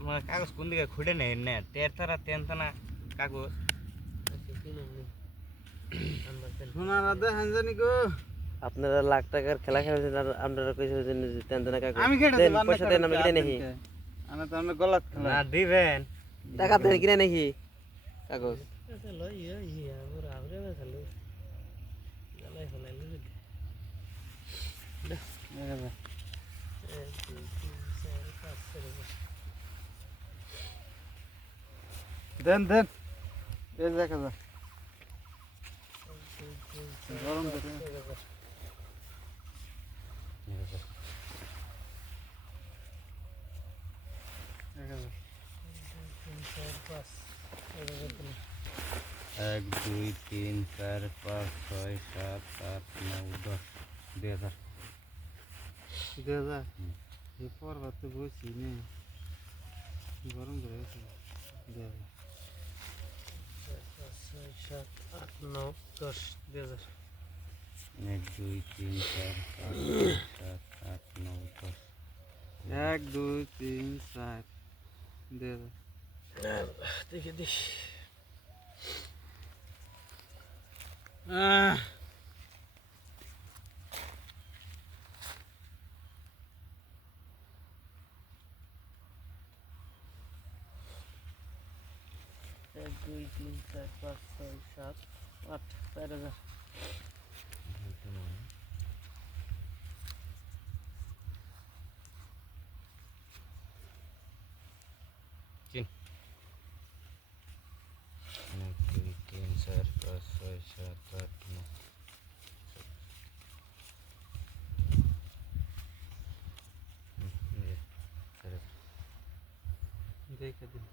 আমার কাগজ কোন দিকে খুঁড়ে নেই না টের তারা তেন না কাগজ সোনারা দেখেন জানি গো আপনারা লাখ টাকার খেলা খেলছেন আর আপনারা কইছেন যে তেনতেনা কাগজ আমি খেটে দেন, দেব পয়সা দেন আমি কিনে নাকি আমি তো আমি গলত খেলা না দিবেন টাকা দেন কিনে নাকি কাগজ দেন দেন এই দেখা যা গরম দেখে এক দুই তিন চার পাঁচ ছয় সাত আট নয় 10 2000 দেখা এই পর্বতে বসি নেই গরম ধরে গেছে দেখা 1 2 3 4 5 6 7 8 9 10 1 2 3 4 দেখা দেখে দেখ এক দুই তিন চার পাঁচ ছয় সাত আট 4000 1 2 3 4 5 6 7 8 9 দেখা দিন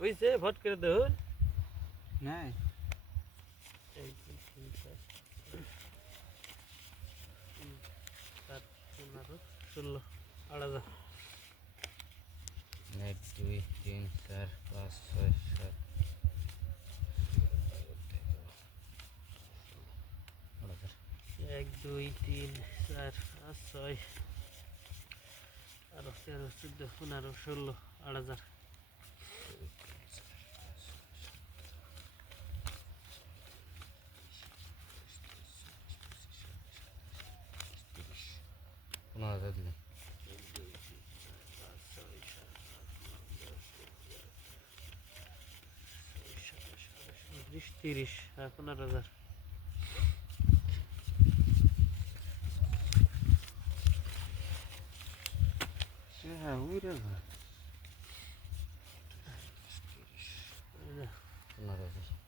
হইছে ভট করে দেও নাই এক দুই তিন চার 7 15 16 8000 1 2 3 4 5 6 7 এক দুই তিন চার পাঁচ ছয় আরো 13 14 15 16 8000 15,000 দিলেন 30 15,000 হ্যাঁ উইরা যা 15,000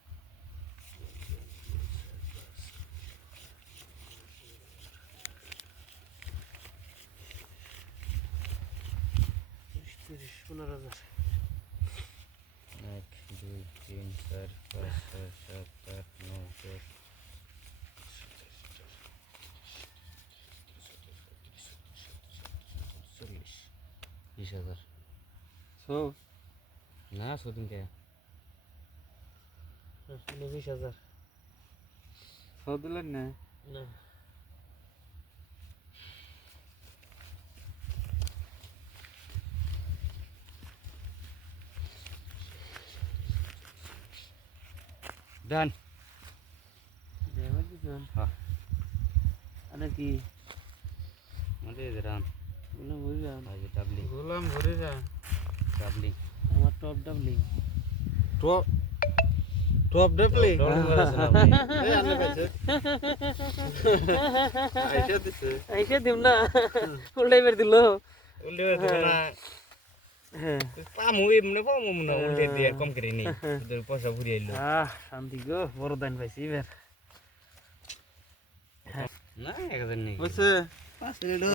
30 15,000 1 2 3 4 5 6 7 8 9 10 20,000 সো না সুদিন কে 20,000 সো দিলেন না না ডান দেবা দিবেন হ্যাঁ আরে কি আমাদের রান বলে বুঝলাম আজ ডাবলিং গোলাম ভরে যা ডাবলিং আমার টপ ডাবলিং টপ টপ ডেপলি এই আনে কাছে আইসা দিছে আইসা দিম না উল্টাই মেরে দিল উল্টে দিবে না হ্যাঁ পামু এমনি পামু না উল্টে দিয়ে কম করে নি তোর পয়সা ঘুরে আইলো শান্তি গো বড় দান পাইছি এবার না 1000 নেই হইছে